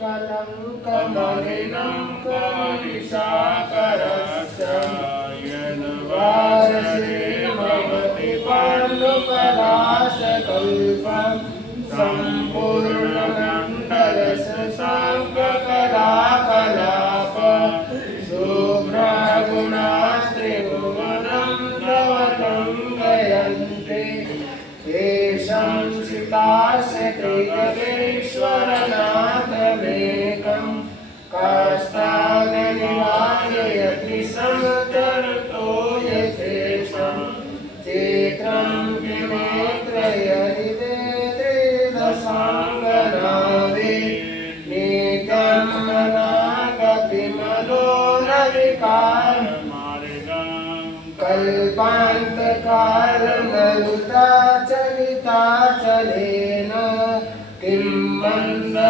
कलङ्कमलिनं कनिशाकरस्य यद्वारसे भवति पाण्डुपलाशकल्पं सम्पूर्णमण्डलशशाङ्ककलाकलाप शुभ्रगुणास्त्रिभुवनं दवदङ्गयन्ति तेषां चिताशक्तिजगेश्वरनाथमेकं काष्ठाननिवार्ययति संचरतो यथेषां चित्रं किमेत्रयनिवेत्रिदशाङ्गनावे नित्यं अनागतिमनोरविकारमार्गं कल्पान्तकालमरुताचलिताचलेन किं मन्दरादिशिखरं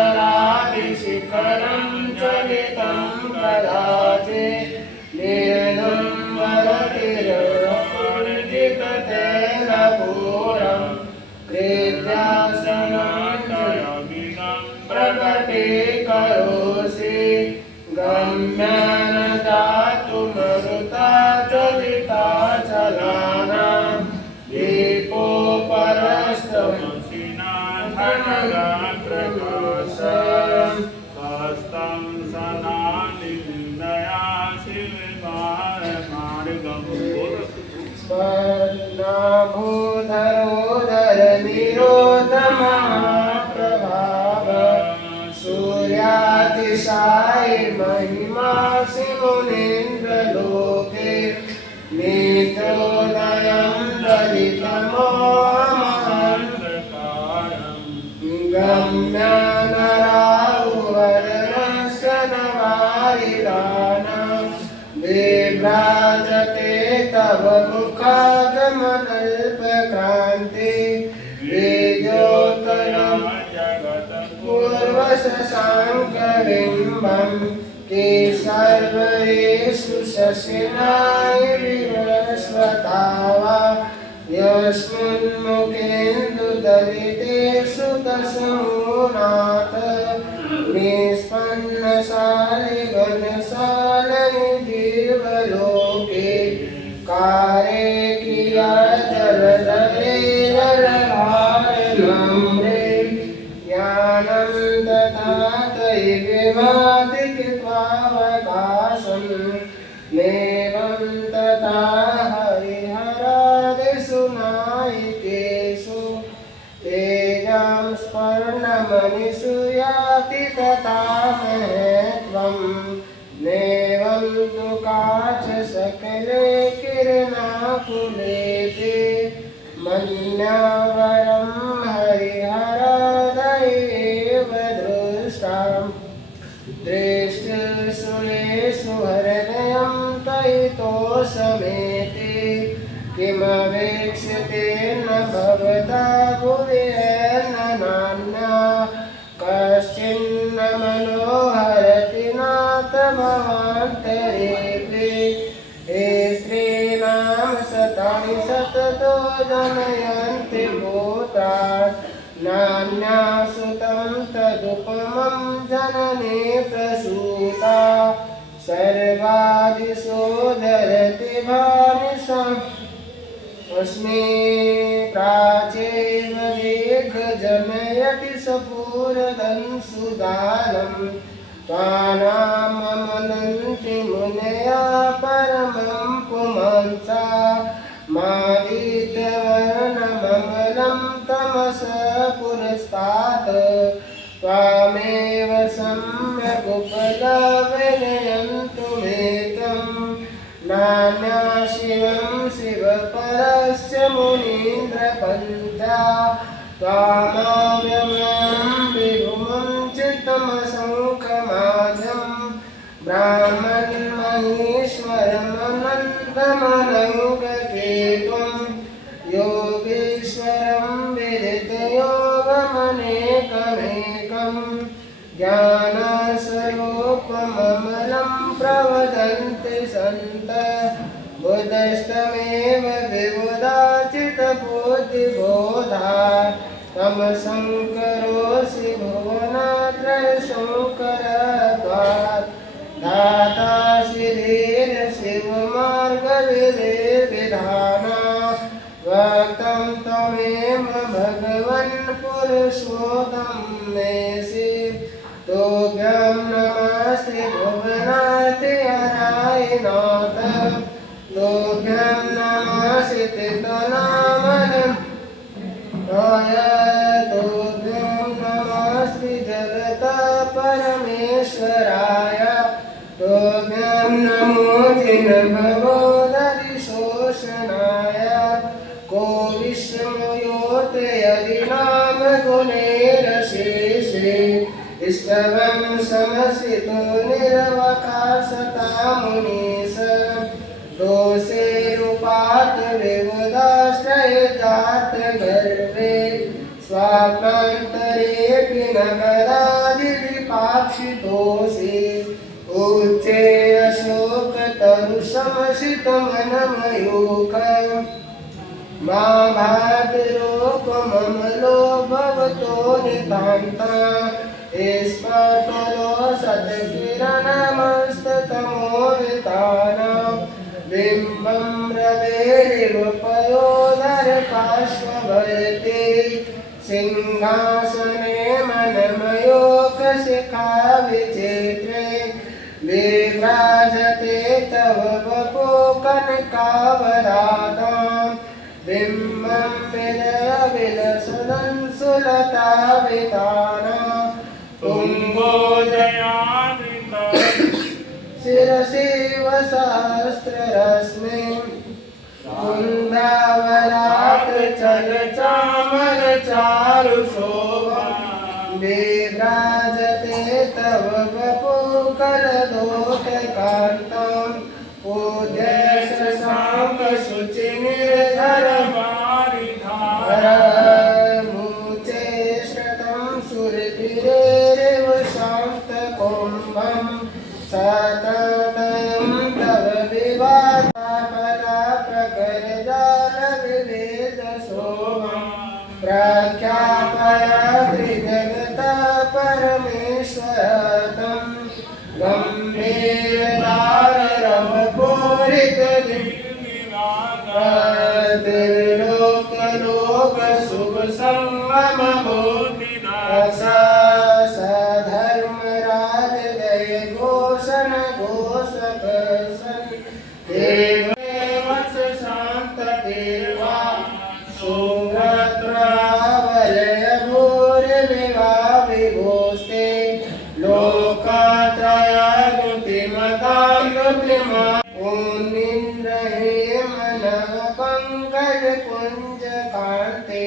चलितं कदाचित् निर्नुम्बरतिरवर्जिततेन पूरं कृत्यासनान्तरमिदं प्रकटीकरोषि गम्यान दातुमरुताचलिताचलानां दीपोपरस्तमसिना धनगात्रकाशयं हस्तं सनानिन्दया शिवमार्गं स्वर्णाभूधरोदरनिरोधमहाप्रभाव सूर्यातिशायि महिमासि मुनीन्द्रलोके नित्योदयं ललितमोहमन्धकारं गम्यानराहुवरस्य नवारिदानं विभ्राजते तव मुखागमकल्पक्रान्ति विद्योतनं पूर्वशशाङ्कबिम्बं के सर्वेषु शशिनाय विवस्वतावा यस्मिन्मुखेन्दुदलितेषु दशमूनाथ निष्पन्नशालिघनशालनिजीवलोके कारे क्रियाजलधरेरभारनम्रे ज्ञानं ददातै विभाति कृत्वावकाशं नेवं तथा हरिहरादिषु नायिकेषु तेजां स्वर्णमणिषु याति तथा महत्त्वं नेवं तु काचसकले किरणाकुलेति मन्यावरं हरिहरादयेव दृष्टां दृष्टिसुरेषु हृदयं तयितोषमेति किमवेक्षतेन भवता भुवि न नान्या कश्चिन्न मनोहरति नाथ भवान्तरेऽपि हे स्त्रीणां शतानि शततो जनयन्ति भूतात् नान्यासुतं तदुपमं जननी प्रसूता सर्वादिशोदरति भानिशम् अस्मि प्राचेव दीर्घजनयति सपूरदं सुदानं त्वानाममनन्ति मुनया परमं पुमांसा मादित्यवर्णममलं तमसः पुरस्तात् त्वामेव सम्यगुपलवनयन्तुमेकं नान्या शिवं शिवपरस्य मुनीन्द्रपन्था त्वामाव्यमं विभुमं चित्तमसङ्खमाजं ब्राह्मणमनीश्वरमनन्तमनङ्गकेतुं योगीश्वरं विदितयोगमनेकमेकं ज्ञानस्वरूपममलं प्रवदन्ति सन्तः बुधस्तमेव विबुधाचितबुद्धिबोधा तमसङ्करोषि भुवनात्रयश नेसि तुभ्यं नमस्ते भुवनाते हराय नाथ तुभ्यं नमस्ते तनामनं तुभ्यं नमस्ते जगत परमेश्वराय तुभ्यं नमो जिनभवोदरिशोषणाय को विष्णुयोत यदि नाम गुणैरशेषे स्तवं समसितो निर्वकाशता मुनीश दोषेरुपात विबुधाश्रय जात गर्वे स्वाप्रान्तरेऽपि न कदाचिद्विपाक्षितोऽसि उच्चे अशोकतरुशमसितमनमयूखम् मा भातिरूपममलो भवतो नितान्ता स्फटलो सत्किरणमस्ततमोवितानं बिम्बं रवेरिव पयोदरपार्श्ववर्ते सिंहासने मनमयोगशिखा विचित्रे विभ्राजते तव वपो कनकावदाताम् बिम्बं विलसदं सुलतावितानं तुङ्गोदयामृता शिरसि वसहस्ररश्मिं कुन्दावरात् चलचामरचारुशोभा विभ्राजते तव वपो करदोटकान्तम् मुचेष्टं सुरतिरेव शान्तकुम्भं सततं तव विवादापदा प्रकरजालविवेदशोभं प्रख्यापया त्रिजगता परमेश्वरतं लोक शुभ सधर्मराज जय घोषण घोषकसन देववत्स शांत देवा सुभद्रावलय भूर्विवा विभोस्ते लोकात्रयागुतिमतां गतिमा कुंज कांते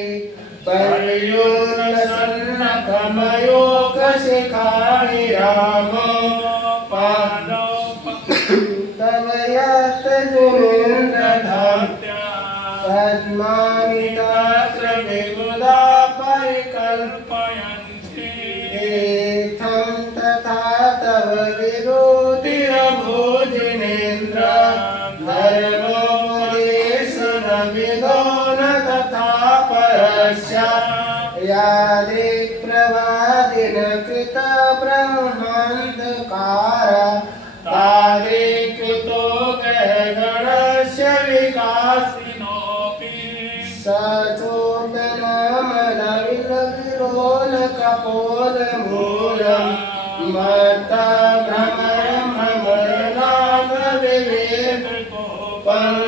पर्योन्नसन्नकमयोगशिखानि राम तव यत्तजुनेन्द्रधाम पद्मानितात्र विबुधा परिकल्पयन्ति इत्थं तथा तव विरोधिरभोजिनेन्द्र धर्मोपदेशनविदो न तथा परस्य यादिप्रवादिन कृत ब्रह्मान्धकार तादे कृतो ग्रहगणस्य विकासिनोऽपि सचोदनमलविलोलकपोलमूलम् मत्ता भ्रमरमरनागविवेककोपम्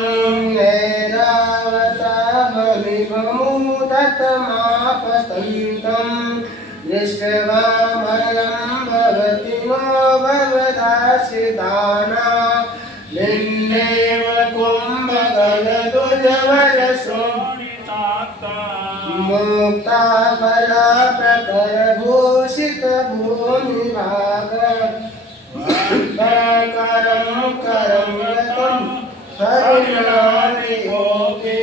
नैरावताममिवमुदतमापतन्तम् दृष्ट्वा मलं भवति नो भवदासिदाना निन्नेव कुम्भगलदुजवलशोणितात्ता मुक्ता बला प्रकरभूषित भूमिभाग करं करं गतं हरिणानियोगे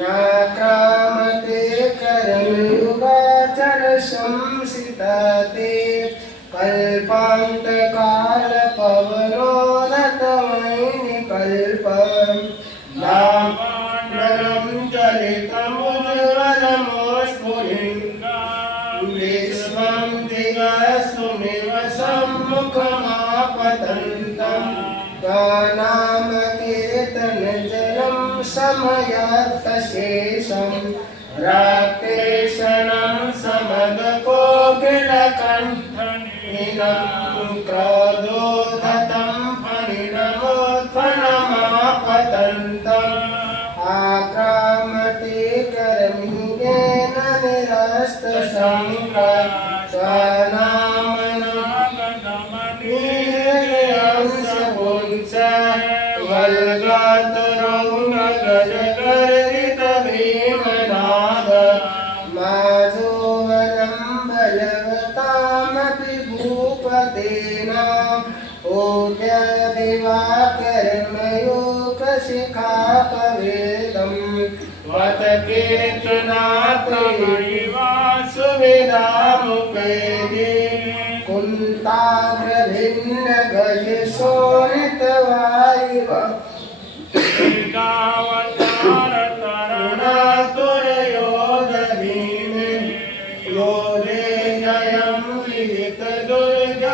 नाक्रामते करयुगाचर संसितते कल्पान्तकालपवनोदतमैनिकल्पं लावण्यं जलितमुज्ज्वलमोस्फुलिङ्गं विश्वं दिगस्सुमिव सम्मुखमापतन्तं गानामकीर्तनजलं समयत्तशेषं राकेशनं समदकोकिलकण्ठनीनं क्रोधोद्धतं फणिनमोत्फणमापतन्तम् आक्रामते कर्मिकेन निरस्तसङ्गा स्वनामनागतमनीयंसपुंस वल्गातुरङ्गगजगर्हितभीमनाद माधोवलम्बलवतामपि भूपतेना ओजदिवाकर्मयोगशिखापवेदम् वतकीर्तनात्मनिवासुविदामुपैदे कुन्ताग्रभिन्नगजशोणितवारिव तरुणातुरयोधभीमे योधे जयं विहितदुर्जय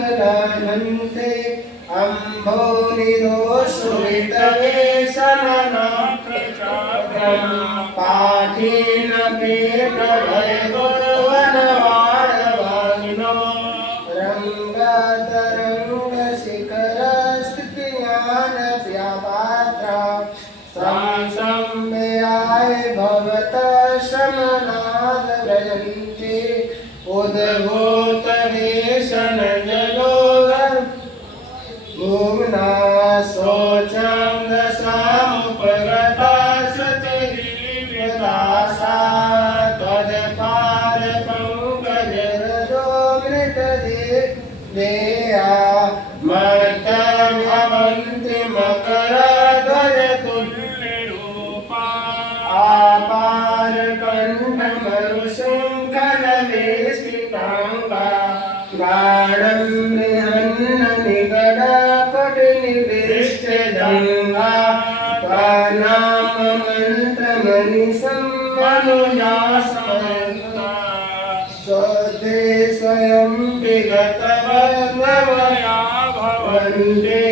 त्वदपारपङ्कजवनाशयोनरानन्ते अम्भोनिरोषुरितवेशननात्रचात्रं पाठेन पेटभयगुर्वनवाडवाङ्नो रङ्गतरङ्गशिखरस्थितिज्ञानव्यापात्रा संसम्याय भवतः शमनादव्रजन्ते उद्भूतवेशनजलोगं भूम्ना शोचं दशामुपगता सचरीव्यदासा त्वदपारपङ्कजरजो मृतदेया मर्तभवन्ति मकरध्वजतुल्यरूपा आपारकण्ठमरुशृङ्खलवेष्टिताङ्गा गाढं निगडपटिनिवेष्टजङ्गा त्वन्नाममन्त्रमनिशं मनुजासमन्ता स्वधे स्वयं विगतवद्भवया भवन्ते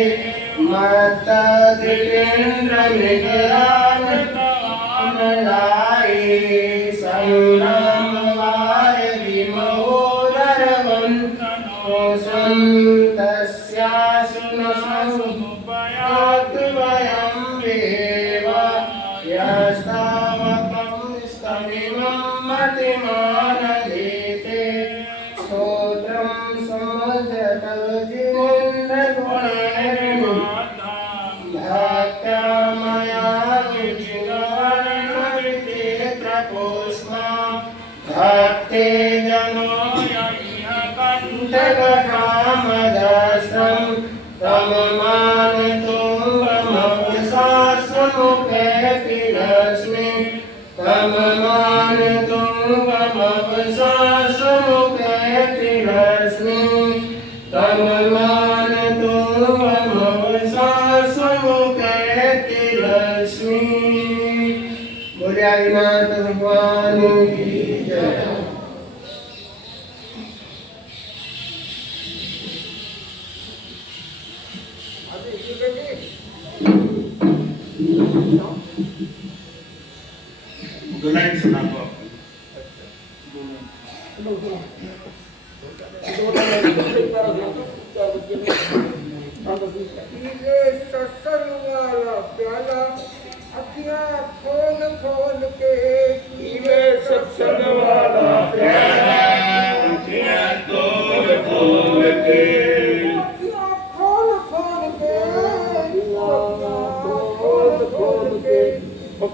मत्तदितेन्द्रनिगरानतवामलाये संग्रामवाय विमोदरवन्तनो सन्तस्यासु न समुपयातु वयं वेव यस्तावकं स्तमिमं मतिमानधीते स्तोत्रं समजतवजिनेन्द्रगुणैर्माता भक्त्या मया विचिनवर्णविते प्रपुष्मा भक्ते जनो यज्ञकण्ठककामदस्रं तममानतुङ्गमवसास्वमुपेति रश्मि तममानतुङ्गमवसास्वमुपेति रश्मि तममानतुङ्गमवसास्वमुपेति रश्मि बोले आदिनाथ भगवान की जय। गुलाइन सुना को सत्संग वाला प्याला अखियां खोल खोल के पीवे सत्संग वाला प्याला अखियां खोल खोल के अखियां खोल खोल के खोल खोल के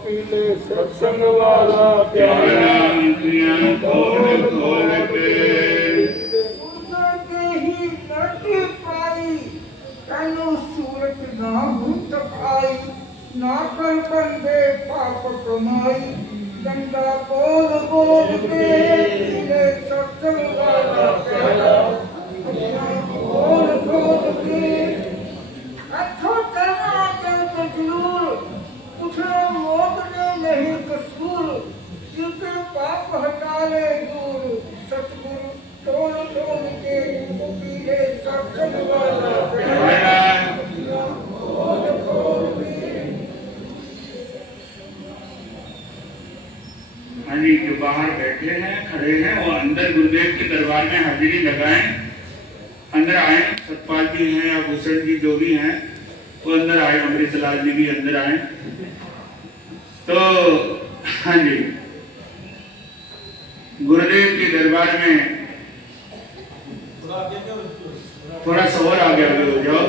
पीले सत्संग वाला प्याला अखियां खोल खोल के सुंदर के ही लड़की पाई तनु सूरत ना भूत आई ना कर बंदे पाप कमाई गंगा बोल बोल के पीले सत्संग वाला प्याला बोल बोल के अथो तना कर कजूर उठे मोकने नहीं कसूर जिनके पाप हटाले दूर सतगुरु तोड़ तोड़ के पीले सत्संग वाला प्याला हाँ जी जो बाहर बैठे हैं खड़े हैं वो अंदर गुरुदेव के दरबार में हाजिरी लगाएं, अंदर आए। सतपाल जी हैं या भूषण जी जो भी हैं वो अंदर आए, अमृतलाल जी भी अंदर आए। तो हाँ जी गुरुदेव के दरबार में थोड़ा सा और आगे हो जाओ।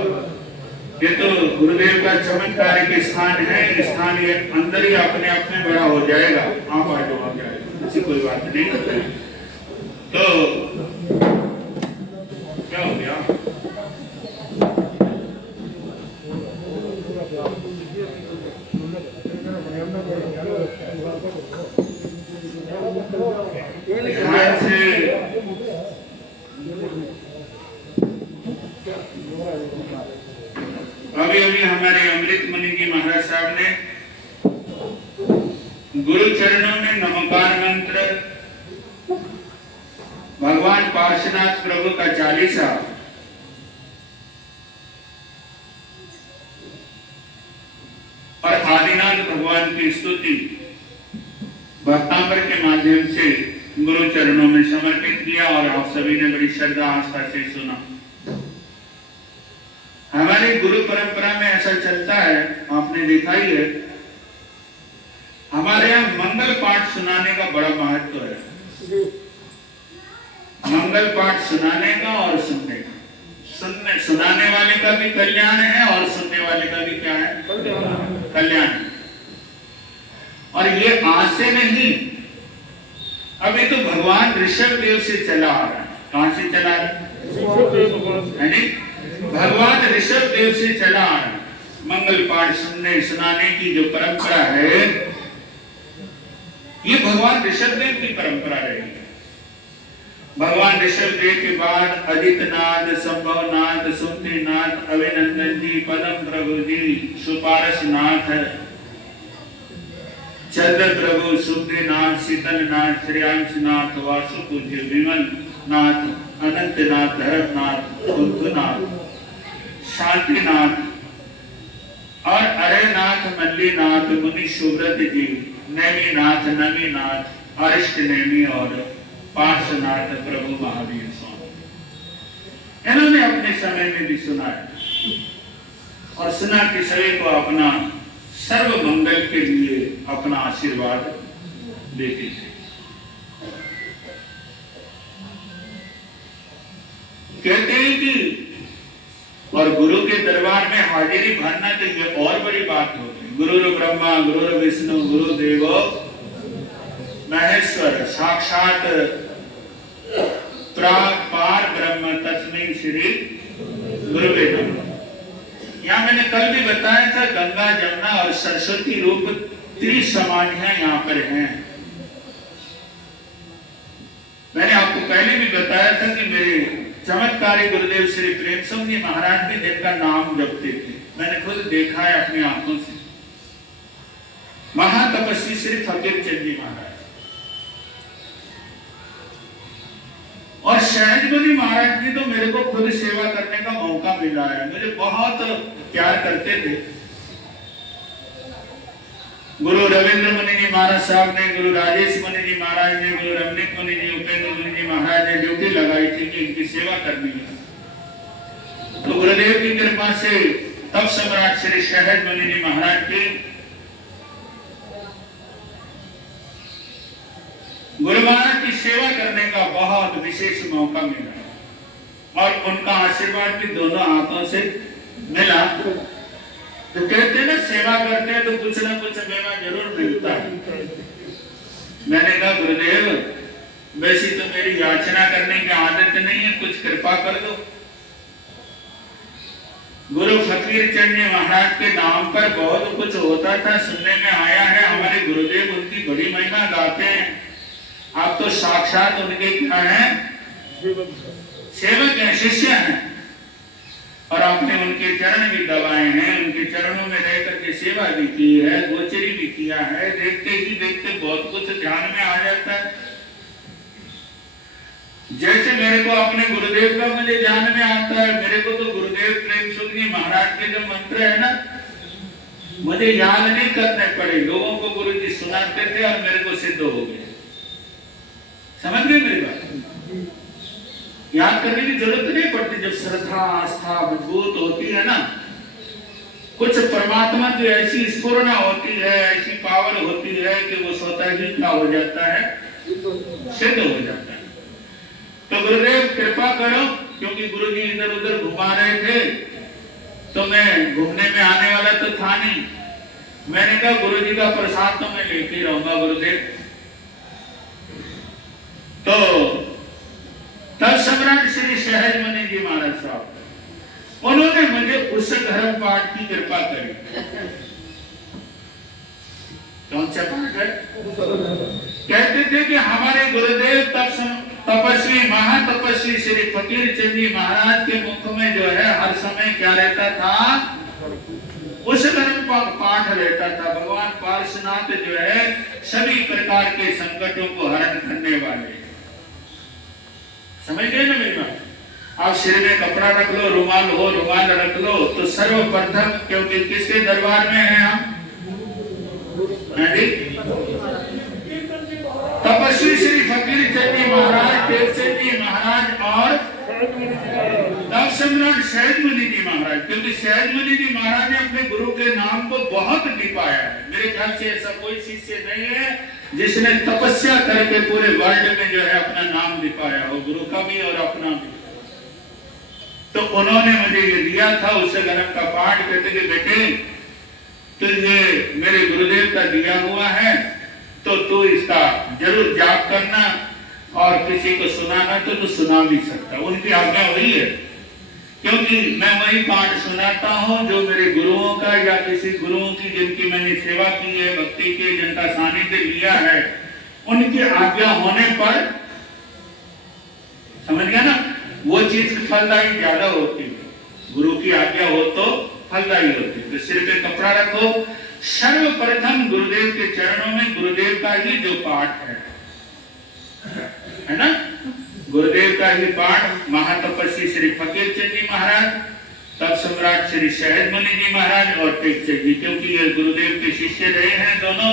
ये तो गुरुदेव का चमत्कार के स्थान है, स्थान ये अंदर ही अपने आप में बड़ा हो जाएगा। आप आ जाओ आगे, ऐसी कोई बात नहीं। तो क्या हो गया? ध्यान से अभी अभी हमारे अमृत मुनि जी महाराज साहब ने गुरु चरणों में नमकार मंत्र भगवान पार्श्वनाथ प्रभु का चालीसा और आदिनाथ भगवान की स्तुति भक्तांबर के माध्यम से गुरु चरणों में समर्पित किया और आप सभी ने बड़ी श्रद्धा आस्था से सुना। हमारी गुरु परंपरा में ऐसा चलता है, आपने देखा ही है, हमारे यहाँ मंगल पाठ सुनाने का बड़ा महत्व है। मंगल पाठ सुनाने का और सुनने का, सुनाने वाले का भी कल्याण है और सुनने वाले का भी क्या है? कल्याण। और ये आज से नहीं, अभी तो भगवान ऋषभ देव से चला आ रहा है। कहां से चला आ रहा है? भगवान ऋषभ देव से चला आ रहा है। मंगल पाठ सुनने सुनाने की जो परंपरा है ये भगवान ऋषभ देव की परंपरा रही है। भगवान ऋषभ देव के बाद अदितनाथ, संभवनाथ, सुमतिनाथ, अभिनंदन जी, पदम प्रभु जी, सुपारसनाथ, चंद्र प्रभु, सुखदेनाथ, शीतलनाथ, श्रेयांशनाथ, वासुपूज्य, विमलनाथ, अनंतनाथ, धर्मनाथ, कुंभनाथ, शांतिनाथ और अरेनाथ, मल्लीनाथ, मुनि सुव्रत जी, नैमीनाथ, नमीनाथ, अरिष्ट नेमी और पार्श्वनाथ प्रभु महावीर स्वामी, इन्होंने अपने समय में भी सुना है और सुना कि सभी को अपना सर्व मंगल के लिए अपना आशीर्वाद देते थे। कहते हैं कि और गुरु के दरबार में हाजिरी भरना तो ये और बड़ी बात होगी। गुरु ब्रह्मा, गुरु विष्णु, गुरु देवो महेश्वर, साक्षात पार ब्रह्म तस्मै श्री गुरुवे नमः। यहाँ मैंने कल भी बताया था गंगा, जमुना और सरस्वती रूप त्रिसमानियां यहाँ पर हैं। मैंने आपको पहले भी बताया था कि मेरे चमत्कारी गुरुदेव श्री प्रेमचंद जी महाराज भी जिनका नाम जपते थे, मैंने खुद देखा है अपनी आंखों से। महातपस्वी श्री फकीर चंद जी महाराज और सहज मुनि महाराज जी तो मेरे को खुद सेवा करने का मौका मिला है, मुझे बहुत प्यार करते थे। गुरु रविंद्र मुनि जी महाराज साहब ने, गुरु राजेश मुनि जी महाराज ने, गुरु रमनीक मुनि जी, उपेंद्र मुनि जी महाराज ने ड्यूटी लगाई थी कि इनकी सेवा करनी है। तो गुरुदेव की कृपा से तब सम्राट श्री सहज मुनि जी महाराज के गुरु महाराज की सेवा करने का बहुत विशेष मौका मिला और उनका आशीर्वाद भी दोनों हाथों से मिला। तो कहते हैं ना सेवा करते हैं तो कुछ ना कुछ मेवा जरूर मिलता है। मैंने कहा गुरुदेव वैसी तो मेरी याचना करने की आदत नहीं है, कुछ कृपा कर दो। गुरु फकीर चंद जी महाराज के नाम पर बहुत कुछ होता था, सुनने में आया है। हमारे गुरुदेव उनकी बड़ी महिमा गाते हैं। आप तो साक्षात उनके क्या हैं? सेवक हैं, शिष्य हैं और आपने उनके चरण भी दबाए हैं, उनके चरणों में रह करके सेवा भी की है, गोचरी भी किया है। देखते ही देखते बहुत कुछ ध्यान में आ जाता है। जैसे मेरे को अपने गुरुदेव का मुझे ध्यान में आता है, मेरे को तो गुरुदेव प्रेमचंद जी महाराज के जो मंत्र है ना, मुझे याद नहीं करने पड़े, लोगों को गुरु जी सुनाते थे और मेरे को सिद्ध हो गए। समझ गए मेरी बात? याद करने की जरूरत नहीं पड़ती। जब श्रद्धा आस्था मजबूत होती है ना, कुछ परमात्मा की ऐसी स्फुरना होती है, ऐसी पावर होती है कि वो स्वतः ही क्या हो जाता है, सिद्ध हो जाता है। तो गुरुदेव कृपा करो, क्योंकि गुरु जी इधर उधर घुमा रहे थे तो मैं घूमने में आने वाला तो था नहीं। मैंने कहा गुरु जी का प्रसाद तो मैं लेके रहूंगा गुरुदेव। तो तब सम्राट श्री सहज मुनि जी महाराज साहब, उन्होंने मुझे उस धर्म पाठ की कृपा करी। कौन सा पाठ है? कहते थे कि हमारे गुरुदेव तपस्वी महातपस्वी श्री फकीर चंद जी महाराज के मुख में जो है हर समय क्या रहता था, उस धर्म पाठ रहता था। भगवान पार्श्वनाथ जो है सभी प्रकार के संकटों को हरण करने वाले। समझ गए ना मेरी बात? आप सिर में कपड़ा रख लो, रुमाल हो रुमाल रख लो, तो सर्वप्रथम, क्योंकि किसके दरबार में है हम? तपस्वी श्री फकीर चंद जी महाराज, टेकचंद जी महाराज और तब सम्राट सहज मुनि जी महाराज। क्योंकि सहज मुनि जी महाराज ने अपने गुरु के नाम को बहुत लिपाया है। मेरे ख्याल से ऐसा कोई शिष्य नहीं है जिसने तपस्या करके पूरे वर्ल्ड में जो है अपना नाम लिपाया हो, गुरु का भी और अपना भी। तो उन्होंने मुझे ये दिया था उस ग्रंथ का पाठ। कहते कि बेटे तो ये मेरे गुरुदेव का दिया हुआ है, तो तू इसका जरूर जाप करना, और किसी को सुनाना तो सुना भी सकता। उनकी आज्ञा वही है, क्योंकि मैं वही पाठ सुनाता हूँ जो मेरे गुरुओं का या किसी गुरुओं की जिनकी मैंने सेवा की है, भक्ति के जिनका सानिध्य लिया है, उनकी आज्ञा होने पर, समझ गया ना, वो चीज फलदायी ज्यादा होती है। गुरु की आज्ञा हो तो फलदायी होती है। तो सिर पे कपड़ा रखो, सर्वप्रथम गुरुदेव के चरणों में गुरुदेव का ही जो पाठ है ना, गुरुदेव का ही पाठ महातपस्वी श्री फकीर चंद जी महाराज, तब सम्राट श्री सहज मुनि जी महाराज और टेकचंद जी, क्योंकि ये गुरुदेव के शिष्य रहे हैं दोनों।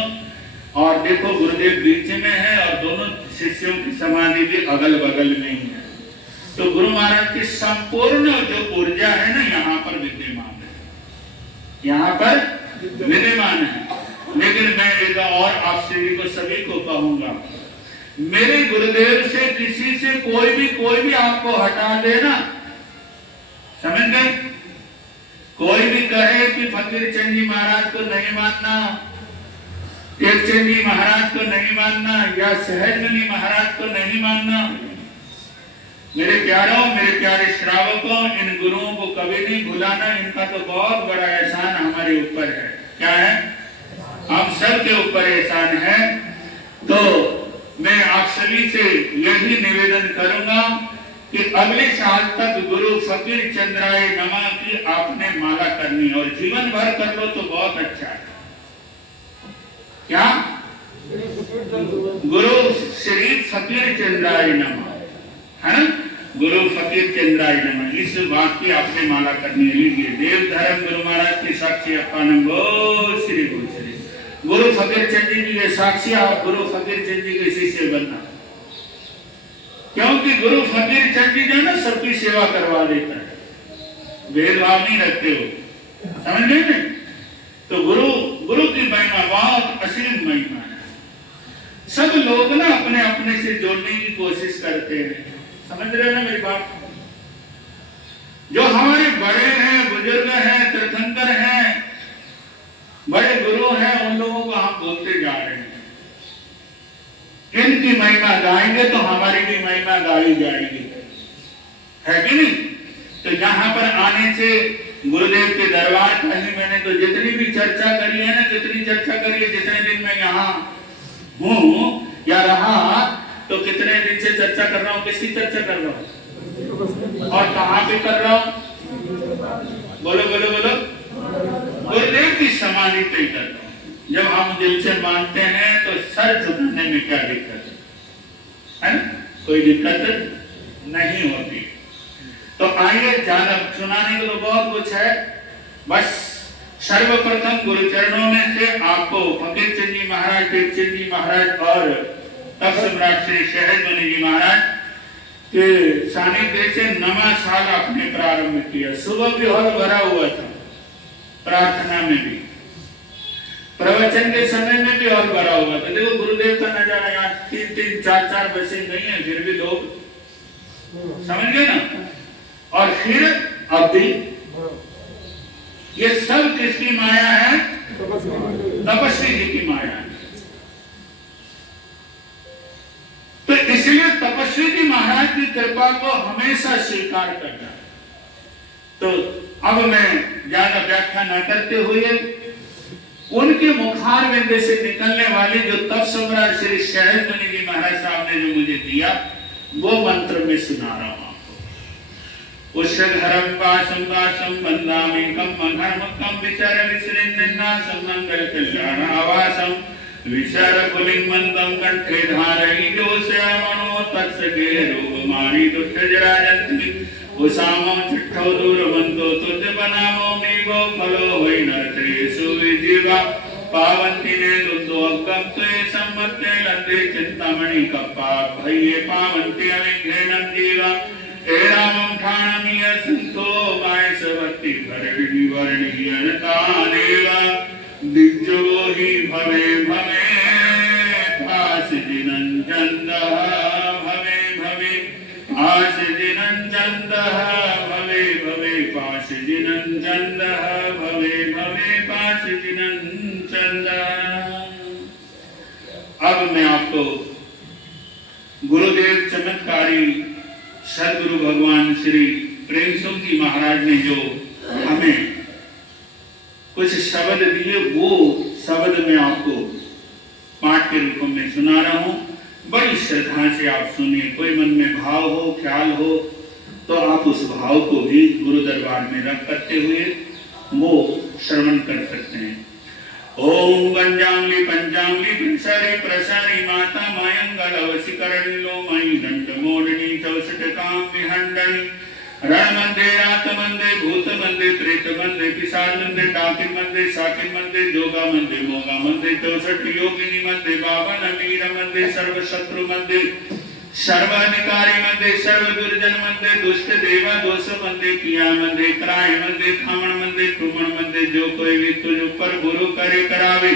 और देखो गुरुदेव बीच में है और दोनों शिष्यों की समाधि भी अगल बगल में ही है। तो गुरु महाराज की संपूर्ण जो ऊर्जा है ना यहाँ पर विद्यमान है, यहाँ पर विद्यमान है। लेकिन मैं एक और आप सभी को कहूंगा, मेरे गुरुदेव से किसी से कोई भी आपको हटा देना, समझ गए? कोई भी कहे कि फकीर चंद जी महाराज को नहीं मानना, टेकचंद जी महाराज को नहीं मानना, या सहज मुनि महाराज को नहीं मानना, मेरे प्यारों, मेरे प्यारे श्रावकों, इन गुरुओं को कभी नहीं भुलाना। इनका तो बहुत बड़ा एहसान हमारे ऊपर है। क्या है? हम सब के ऊपर एहसान है। तो मैं आप सभी से यही निवेदन करूंगा कि अगले साल तक गुरु फकीर चंद्राय नमः की आपने माला करनी, और जीवन भर कर लो तो बहुत अच्छा है। क्या? गुरु श्री फकीर चंद्राय नमः, है ना? गुरु फकीर चंद्राय नमः, इस बात की आपने माला करनी है। लीजिए, देव धर्म गुरु महाराज की साक्षी अपानम बोल श्री गुरु श्री गुरु फकीर चंद जी के साक्षी आप गुरु फकीर चंद जी के शिष्य बनना, क्योंकि गुरु फकीर चंद जी जो ना सबकी सेवा करवा देता है, भेदभाव नहीं रखते हो, समझ गए ना? तो गुरु की महिमा बहुत असीम महिमा है। सब लोग ना अपने अपने से जोड़ने की कोशिश करते हैं, समझ रहे हो ना मेरी बात? जो हमारे बड़े हैं, बुजुर्ग हैं, तीर्थंकर हैं, बड़े गुरु हैं, उन लोगों को हम बोलते जा रहे हैं। इनकी महिमा गाएंगे तो हमारी भी महिमा गाई जाएगी, है कि नहीं? तो यहाँ पर आने से गुरुदेव के दरबार का ही मैंने तो जितनी भी चर्चा करी है ना, जितनी चर्चा करी है, जितने दिन मैं यहाँ हूँ या रहा, तो कितने दिन से चर्चा कर रहा हूँ। किसकी चर्चा कर रहा हूँ और कहाँ पे कर रहा हूँ? बोलो बोलो बोलो। गुरुदेव की समाधि पे कर रहा हूँ। जब हम दिल से मानते हैं तो सर झुकाने में क्या दिक्कत है ना? कोई दिक्कत नहीं होती। तो आइए, जानब सुनाने को तो बहुत कुछ है, बस सर्वप्रथम गुरु चरणों में से आपको फकीर चंद जी महाराज, टेकचंद जी महाराज और तब सम्राट श्री सहज मुनि जी महाराज के सानिध्य से नवा साल आपने प्रारंभ किया। सुबह भी हॉल भरा हुआ था, प्रार्थना में भी, प्रवचन के समय में भी हॉल भरा हुआ था। देखो गुरुदेव का नजारा, यहाँ 3-3, 4-4 बसें गई हैं, फिर भी लोग, समझ गए ना। और फिर अब भी ये सब किसकी माया है? तपस्वी जी की माया है। तो इसलिए तपस्वी जी महाराज की कृपा को हमेशा स्वीकार करना। तो अब मैं ज्यादा व्याख्या न करते हुए उनके मुखार विंद से निकलने वाली जो तप सम्राट श्री सहज मुनि जी महाराज साहब ने जो मुझे दिया, वो मंत्र में सुना रहा हूं आपको। उषधरम पाशम पाशम वंदामि कम धर्म कम विचार विश्रिन्नासम मंगल कल्याण आवासम विचार कुलिंग मंदम कंठे धारयि जोषमनो तत्सके रोग मारी दुष्ट जराजंति उसामो चिट्ठो दूरवंतो तुझ बनामो मीगो फलो वै नर्तेषु विजीवा पावंति ने दुन्दो अग्गम त्वे सम्मते लंदे चिंतामणि कप्पा भये पावंति अविघ्नेन जीवा हे रामं ठाणमीय संतो माय सवति भरणि वर्णि अनतानेवा दिग्जो हि भवे भवे पास जिनंजन्दः भवे भवे पास जिनंजन्दः भवे भवे पास जिनंजन्दः भवे भवे पास जिनंजन्दः। अब मैं आपको गुरुदेव चमत्कारी सदगुरु भगवान श्री प्रेमचंद जी महाराज ने जो हमें कुछ शब्द दिए, वो शब्द मैं आपको पाठ के रूप में सुना रहा हूं। बड़ी श्रद्धा से आप सुनिए। कोई मन में भाव हो, ख्याल हो, तो आप उस भाव को भी गुरु दरबार में रख करते हुए वो श्रवण कर सकते हैं। ओम गंजांगली पंचांगली पिंसरी प्रसारी माता मायंगल वशीकरणिलो मई दंड मोडनी चौसठ काम विहंडनी रण मंदे रात मंदे भूत मंदे प्रेत मंदे पिशाच मंदे डाकिन मंदे साकिन मंदे जोगा मंदे मोगा मंदे 64 योगिनी मंदे बावन वीर मंदे सर्व शत्रु मंदे सर्वाधिकारी मंदे सर्व दुर्जन मंदे दुष्ट देवा दोष मंदे किया मंदे कराय मंदे खामण मंदे तुमण मंदे जो कोई भी तुझ ऊपर गुरु करे करावे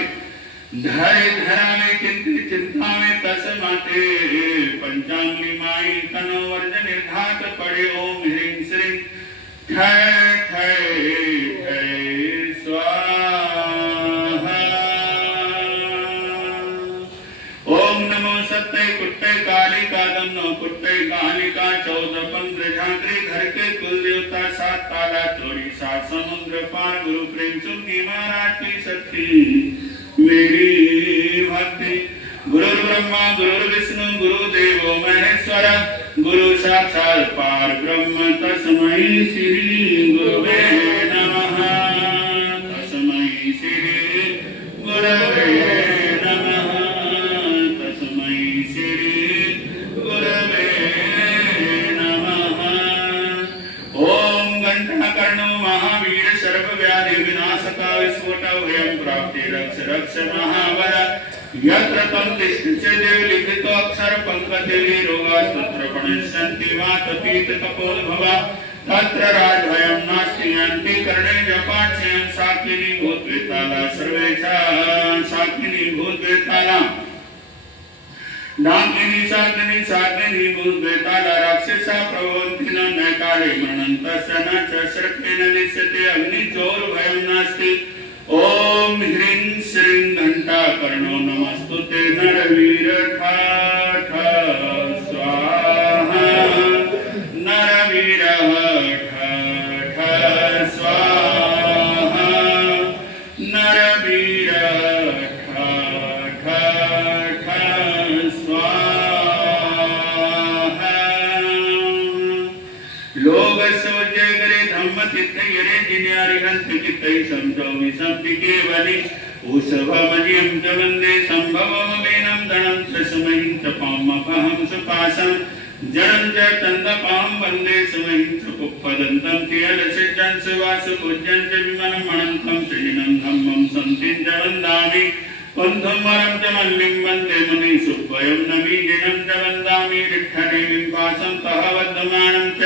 धरे धरावे चिंतित चिंता में तस माते पंचांगली माई कनो वर्ज निर्घात पड़े ओम ह्रीं श्रीं ठय ठय ठय स्वाहा। ओम नमो सत्य कुट्टे काली कादम नो कुट्टे कालिका 14-15 झांकरी घर के कुल देवता 7 ताला चोरी 7 समुद्र पार गुरु प्रेमचंद जी महाराज की शक्ति मेरी भक्ति। गुरु ब्रह्मा गुरु विष्णु गुरु देवो महेश्वर गुरु साक्षात् पार ब्रह्म तस्मै श्री गुरुवे नमः तस्मै श्री गुरुवे नमः तस्मै श्री गुरुवे नमः। ओम घंटाकर्णो महावीर सर्वव्याधि विनाशका विस्फोट भयं प्राप्ति रक्ष रक्ष महावर यत्र तं तिष्ठति देव लिखितो अक्षर पंकजे रोगास्तत्र प्रणश्यन्ति मात पीत कपोलभवा तत्र राजभयं नास्ति यन्ति कर्णे जपाच्यं साकिनी भूतवेताला सर्वेषा साकिनी भूतवेताला डाकिनी साकिनी भूतवेताला राक्षसा प्रभवन्ति न काले मरणन्तस्य न च शक्तेन दिश्यते अग्निचोर भयं नास्ति। ओम ह्रीं श्रीं घंटाकर्णो नमस्तुते नरवीर ठ ठ स्वाहा नरवीर ठ ठ स्वाहा नरवीर ठ ठ ठ स्वाहा। लोग सोचे करे धम्म चित्त यरे जिन्यारि हंत चित्तै समझोमि शब्द केवली उषभमजिं च वन्दे संभवमेनं धनं च समहिं च पामपहं सुपासं जनं च चन्दपां वन्दे समहिं च कुप्पदन्तं चियलसिद्धं सुवास पूज्यं च विमनं मणन्तं च जिनं धम्मं सन्तिं च वन्दामि कुंधम वरम च मल्लिम वंदे मुनीषु वयम नमी जिनं च वंदामि रिठ्ठने विपासं तह वर्धमानं च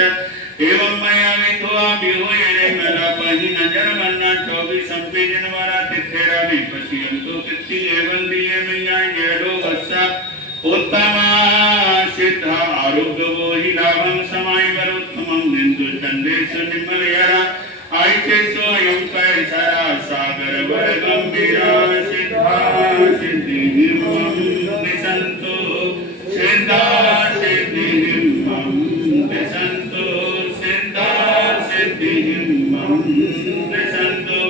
एवं मया विधुआ बिहोये मेरा पही नजर मन्ना 24 संपे जनवरा तिथेरा में पशियंतो कित्ती एवं दिए मैया जेडो वस्सा उत्तमा सिद्धा आरोग्य वो ही लाभम समाय वरुत्तमं निंदु चंदेश निमलयरा आयते स्वयं कैसरा सागर वर गंभीरा सिद्धा सिद्धिर्मं निसंतो सिद्धा सिद्धिर्मं निसंतो सिद्धा सिद्धिर्मं निसंतो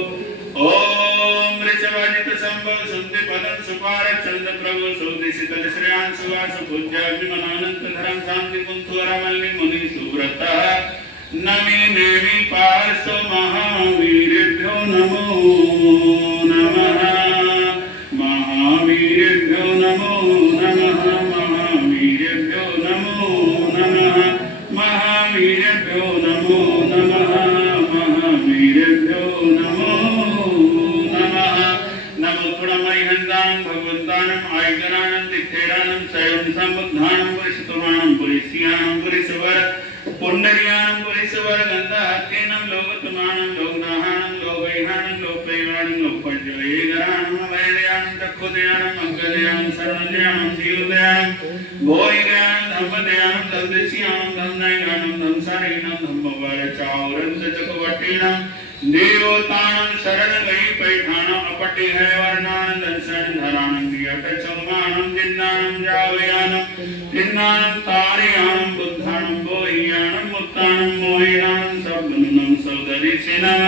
ओम ऋषभाजित संभव सुंदे पदं सुपार चंद प्रभु सौदिशित श्रेयान सुवास पूज्य अभिमनानंत धर्म शांति कुंथुरा मल्लि मुनि सुव्रता नमी देवी पार्श्व महावीरेभ्यो नमो नमः महावीरेभ्यो नमो नमः महावीरेभ्यो नमो नमः महावीरेभ्यो नमो नमः महावीरेभ्यो नमो नमः नमो गुणमयहंदानं भगवन्तानं आयतनानं दिक्खेरानं स्वयं संबुद्धानं पुरुषोत्तमानं पुरुषियानं पुरुषवर पुण्डरियानं पुरुषवर गंधाहत्यनं लोकतमानं लोकनाहानं लोकैहानं लोकैवानं लोकपंचवेदनानं वैदयानं चक्षुदयानं अंगदयानं शरणदयानं शीलदयानं भोयदयानं धम्मदयानं धम्मदस्यानं धम्मनयनानं धम्मसारिणां धम्मवरचावरंत चक्रवर्तीनां देवतानं शरण गई पैठानं अपटे है वर्णानं दर्शन धरानं दियट चौमानं जिन्नानं जावयानं जिन्नानं तारयानं बुद्धानं बोह्यानं मुक्तानं मोहिनानं सबनुनं सौदरिशिनं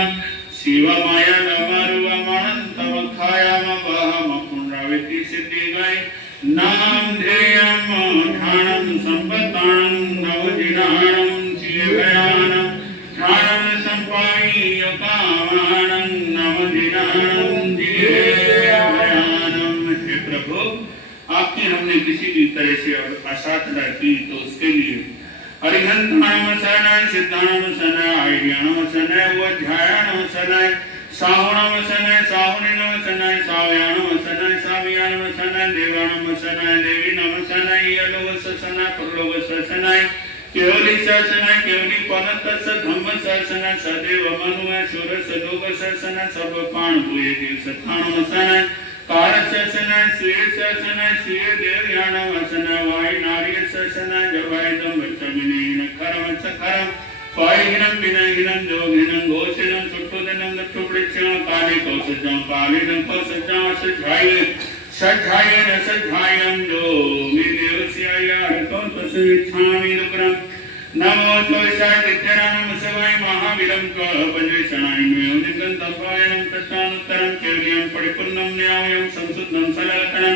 शिवमाया नमरुवमनन्तमखायाम वहम पुनरावृत्ति सिद्धि गई नाम ध्येयं ध्यानं संपत्तानं नवजिनानं चिभयानं ध्यानं संपायकामानं नवजिनानं चिभयानं। हे प्रभु, आपने हमने किसी भी तरह से असाधना की तो उसके लिए अरिहंतानम शरणाय सिद्धानम शरणाय आर्यानम शरणाय वज्रायनम शरणाय साहुणम शरणाय साहुनिनम शरणाय सावयानम शरणाय सावयानम शरणाय देवानम शरणाय देवीनम शरणाय यलोवस शरणाय प्रलोभस शरणाय केवली शरणाय केवली पनतस धम्म शरणाय सदेव मनुय सुर सदोग शरणाय सब पाण पुए देव सथानम शरणाय कारस शरणाय श्री शरणाय श्री देवयानम शरणाय वाय नारी शरणाय जवायदम वचमिनेन खरम सखरम पायहिनं विनयहिनं जोगिनं घोषिनं सुट्टुदिनं दट्टुपृच्छं काले कौसजं कालेनं कौसजं सज्जायेन सज्जायं जो विदेवस्यायार्कं तस्मिच्छामि रुक्रं नमो चोषाय तिथ्यरानं सवाय महावीरं पंजवेषणाय मेवनिकं तपायनं तत्तानुत्तरं केवलियं परिपूर्णं न्यायं संसुद्धं सलकनं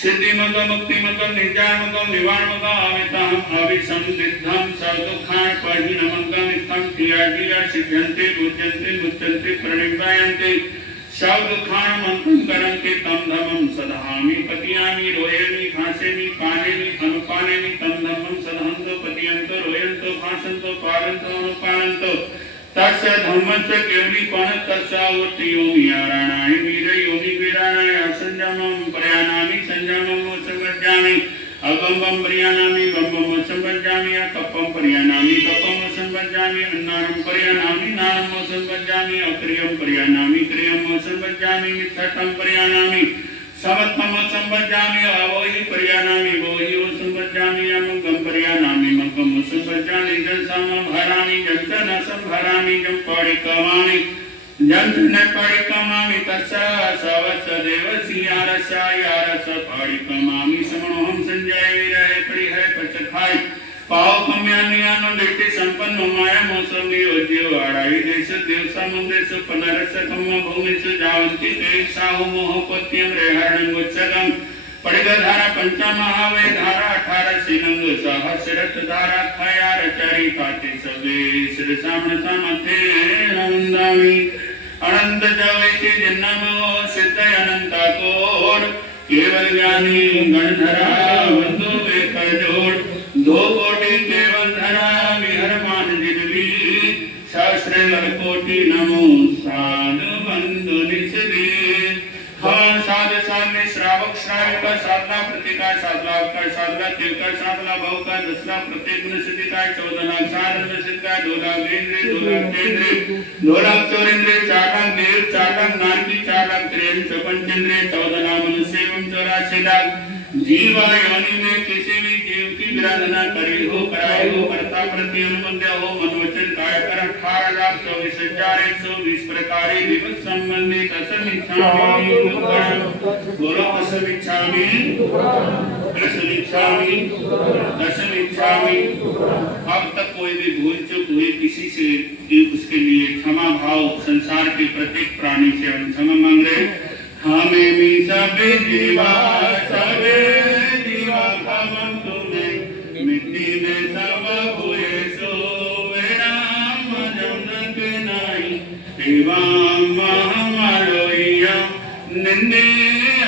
सिद्धिमगं मुक्तिमगं नित्यामगं निवारणमगं अमिताहं अभिसंदिग्धं सर्वदुःखान् परिहीनमगं नित्यं क्रिया सिद्ध्यन्ते बुध्यन्ते मुच्यन्ते प्रणिपायन्ते सर्वदुःखान् मन्त्रं करन्ते तं धम्मं सदामि पतियामि रोयेमि खासेमि पानेमि अनुपानेमि तं धम्मं सदहन्तो पतियन्तो रोयन्तो खासन्तो पालन्तो अनुपालन्तो तस्य धम्मस्य केवली पण तस्यावति योमि आराणाय वीरयोमि वीराणाय संजमं प्रयाणामि संजमं संवज्जामि अगम्बं प्रयाणामि बम्बं संवज्जामि कप्पं प्रयाणामि कप्पं संवज्जामि अन्नानं प्रयाणामि नानं संवज्जामि अक्रियं प्रयाणामि क्रियं संवज्जामि मिथ्यातं प्रयाणामि समत्वं संवज्जामि अवोहि प्रयाणामि वोहि संवज्जामि अमगं प्रयाणामि मगं संवज्जामि जलसमं भरामि जलसन संभरामि जं परिकमामि जंतन परिकमामि तस्सा सवस देवसियारसायारस परिकमामि समणोहं संजय विरह परिहय पचखाय पाव कम्यानियानो देते संपन्न माया मौसमी ओज्यो आड़ाई देश देव समुद्रेश पनरस कम्म भूमिश जावंती देव साहु मोह पत्यम रेहरणं गुच्छगम पड़गधारा पंचमहावे धारा 18 सिनंग सहस्रत धारा खयार चरी काते सबे श्री सामने समथे नंदामी अनंत जवेचे जन्मो सिद्ध अनंत कोड केवल ज्ञानी गणधरा बंधु वेकर जोड़ 2 कोटि केवल धरा विहरमान जिनली सहस्र कोटि नमो साधु बंधु निसदे हवन साध साधने श्रावक श्राविका साधना प्रतिका साधना का साधना तिलका साधना भव का 10 लाख प्रत्येक गुण सिद्धि का 14 लाख साधन सिद्धि का 2 लाख इंद्रिय 2 लाख चेंद्रिय 2 लाख चौरेंद्रिय 4 लाख देव 4 लाख नारकी 4 लाख त्रियंश पंचेंद्रिय 14 लाख मनुष्य एवं 84 लाख जीवा योनि में किसी भी जीव की विराधना करी हो कराई हो करता प्रति अनुबंध हो मनोवचन काय कर 18,24,120 प्रकारे दिवस संबंधित असमिच्छामि बोलो असमिच्छामि असमिच्छामि असमिच्छामि। अब तक कोई भी भूल चूक हुई किसी से उसके लिए क्षमा भाव संसार के प्रत्येक प्राणी से हम क्षमा मांग रहे। हमें भी सबे जीवा खमम तुम्हें मिट्टी में सब हुए सो वेराम जमनक नाई एवं महामारोयम निंदे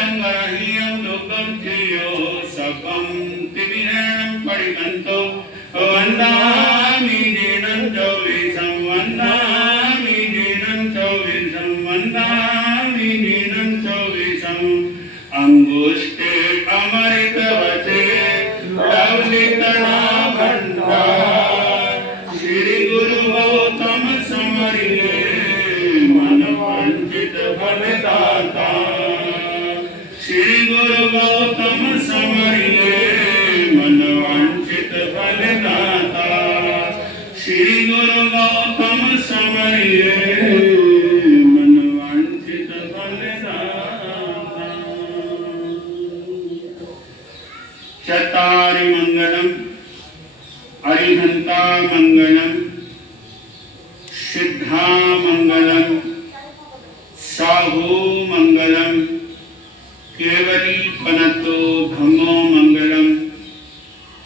अंगराहियम लोकम चियो सबम तिविरणम परिकंतो वंदामि जीनं चौविसं वंदामि जीनं चौविसं वंदामि जीनं चौविसं अंगुष्ठे अमृत वचे लवलितना भंडार श्री गुरु गौतम समरिये मन वंचित फलदाता श्री गुरु गौतम समरिये मन वंचित फलदाता श्री गुरु गौतम समरिये मन वंचित फलदाता। चतारि मंगलम अरिहंता मंगलम सिद्धा मंगलम साहू मंगलम केवली पनतो भमो मंगलम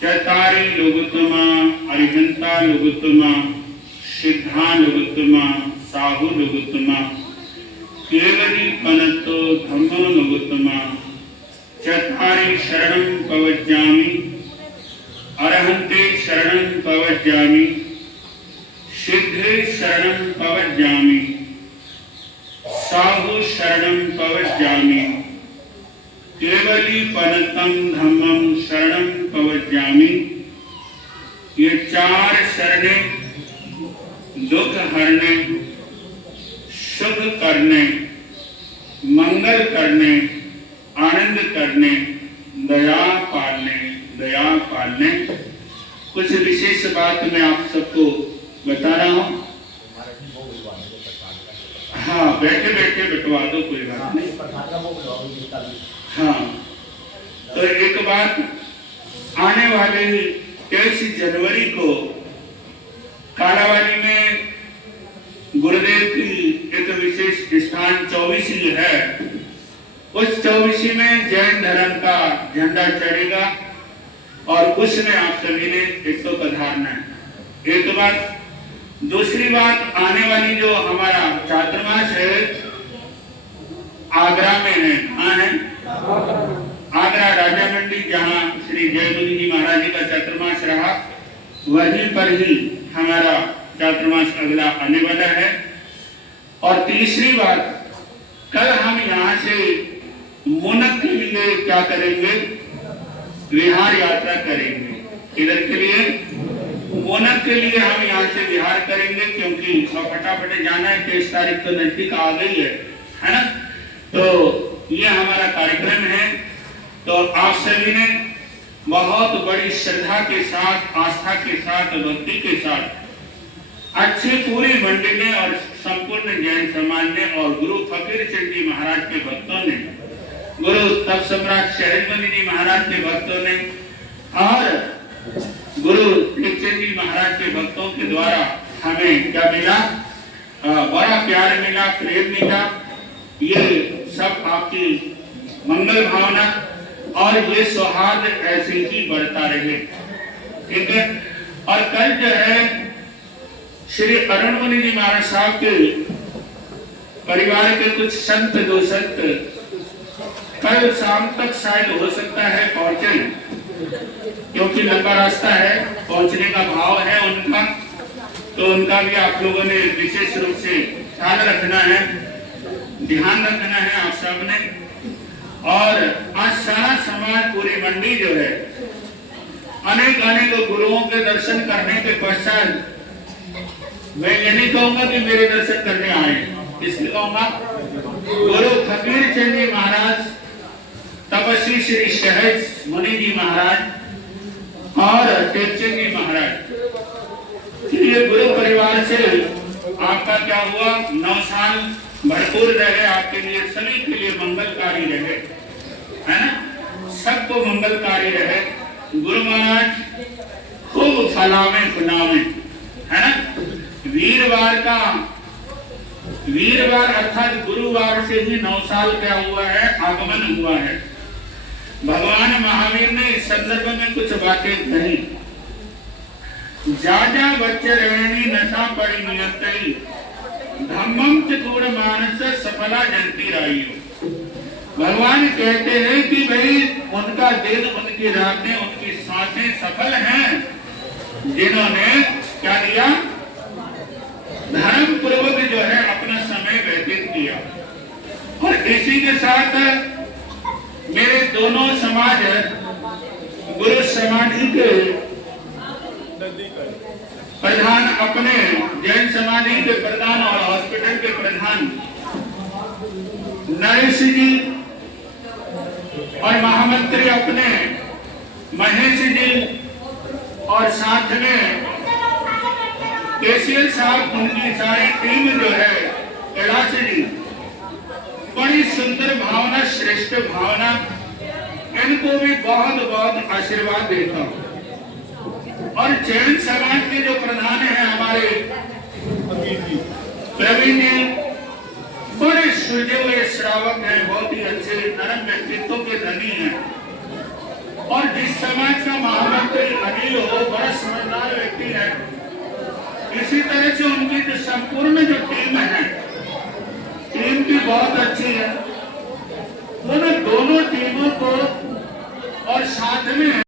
चतारि लोगोत्तमा अरिहंता लोगोत्तमा सिद्धा लोगोत्तमा साहू लोगोत्तमा केवली पनतो भमो लोगोत्तमा चत्वारि शरणं पवज्जामि अरहन्ते शरणं पवज्जामि सिद्धे शरणं पवज्जामि साहु शरणं पवज्जामि केवली पनतं धम्मं शरणं पवज्जामि। ये 4 शरणें दुख हरने सुख करने मंगल करने आनंद करने दया पालने कुछ विशेष बात मैं आप सबको बता रहा हूँ। हाँ बैठे बैठे बटवा दो कोई बात नहीं। हाँ तो एक बात आने वाले 23 जनवरी को कालावाली में गुरुदेव की एक विशेष स्थान 24 है। उस 24 में जैन धर्म का झंडा चढ़ेगा और उसमें आप सभी ने एक तो पधारना है। एक बात। दूसरी बात आने वाली जो हमारा चातुर्मास है आगरा में है। कहाँ है? आगरा राजा मंडी जहाँ श्री जयमुनि जी महाराज जी का चातुर्मास रहा वहीं पर ही हमारा चातुर्मास अगला आने वाला है। और तीसरी बात कल हम यहाँ से मुनक के लिए क्या करेंगे? विहार यात्रा करेंगे। इधर के लिए मुनक के लिए हम यहाँ से विहार करेंगे क्योंकि फटाफट जाना है। 23 तारीख तो नजदीक आ गई है ना। तो ये हमारा कार्यक्रम है। तो आप सभी ने बहुत बड़ी श्रद्धा के साथ आस्था के साथ भक्ति के साथ अच्छी पूरी मंडली ने और संपूर्ण जैन समाज ने और गुरु फकीर चंद जी महाराज के भक्तों ने गुरु तप सम्राट शहरमणि जी महाराज के भक्तों ने और गुरु टीकचंद जी महाराज के भक्तों के द्वारा हमें क्या मिला? बड़ा प्यार मिला, प्रेम मिला। ये सब आपकी मंगल भावना और ये सौहार्द ऐसे ही बढ़ता रहे। ठीक है। और कल जो है श्री अरुण मुनि जी महाराज साहब के परिवार के कुछ संत दो संत कल शाम तक शायद हो सकता है पहुंचे, क्योंकि लंबा रास्ता है, पहुंचने का भाव है उनका। तो उनका भी आप लोगों ने विशेष रूप से ख्याल रखना है, ध्यान रखना है आप सब ने। और आज सारा समाज, पूरी मंडी जो है, अनेक अनेक गुरुओं के दर्शन करने के पश्चात मैं ये नहीं कहूंगा कि मेरे दर्शन करने आए, इसलिए कहूंगा गुरु फकीर चंद जी महाराज, तपस्वी श्री सहज मुनि जी महाराज और टेकचंद जी महाराज, ये गुरु परिवार से आपका क्या हुआ, 9 साल भरपूर रहे, आपके लिए सभी के लिए मंगलकारी रहे, है ना, सबको मंगलकारी रहे। गुरु महाराज खूब फलावे फुलावे, है ना। वीरवार अर्थात गुरुवार से ही 9 साल क्या हुआ है, आगमन हुआ है। भगवान महावीर ने इस संदर्भ में कुछ बातें कही। जाजा बच्चे रहनी नशा पड़ी नियंत्री, धम्मम चतुर मानस सफला जनती राइयो। भगवान कहते हैं कि भाई उनका दिन, उनकी रातें, उनकी सांसें सफल हैं जिन्होंने क्या किया, धर्म पूर्वक जो है अपना समय व्यतीत किया। और इसी के साथ मेरे दोनों समाज, गुरु समाधि के प्रधान, अपने जैन समाधि के प्रधान और हॉस्पिटल के प्रधान नरेश जी और महामंत्री अपने महेश जी और साथ में केसीएल साहब, उनकी सारी टीम जो है, कैलाश जी, बड़ी सुंदर भावना, श्रेष्ठ भावना, इनको भी बहुत बहुत आशीर्वाद देता हूँ। और जैन समाज के जो प्रधान हैं हमारे प्रवीण जी, बड़े सुलझे हुए श्रावक हैं, बहुत ही अच्छे नरम व्यक्तित्व के धनी हैं। और जिस समाज का महामंत्री अनिल हो, बड़ा समझदार व्यक्ति है। इसी तरह से उनकी जो संपूर्ण जो टीम है, टीम भी बहुत अच्छी है। उन दोनों टीमों को और साथ में